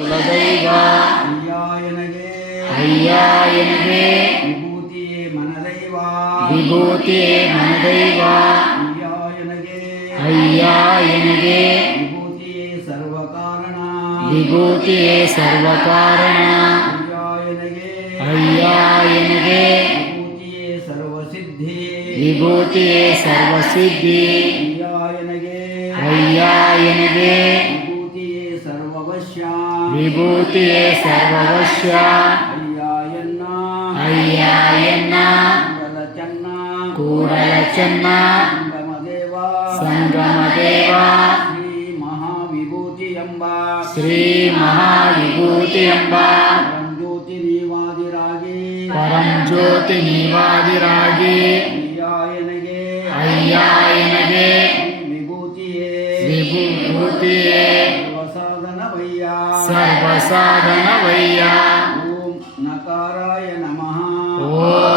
ಕುಲದೈವ ಅಯ್ಯಾಯನಿಗೆ ವಿಭೂತಿಯೇ ಮನದೈವ ಅಯ್ಯಾಯನಿಗೆ ವಿಭೂತಿಯೇ ಸರ್ವಕಾರಣ ಅಯ್ಯಾಯನಿಗೆ ವಿಭೂತಿಯೇ ಸರ್ವಸಿದ್ಧಿ ಅಯ್ಯಾಯನಿಗೆ ವಿಭೂತಿಯೇ ಸರ್ವವಶ್ಯ ಅಯ್ಯಾಯನ್ನ ಕೂಡಲ ಚೆನ್ನ ಸಂಗಮದೇವ ಶ್ರೀ ಮಹಾವಿಭೂತಿ ಎಂಬ ಪರಂಜ್ಯೋತಿ ನೀವಾದಿರಾಗಿ ಅಯ್ಯಾಯನಿಗೆ ವಿಭೂತಿಯೇ ಸರ್ವಸಾಧನವಯ್ಯ. ಓಂ ನಕಾರಾಯ ನಮಃ. ಓಂ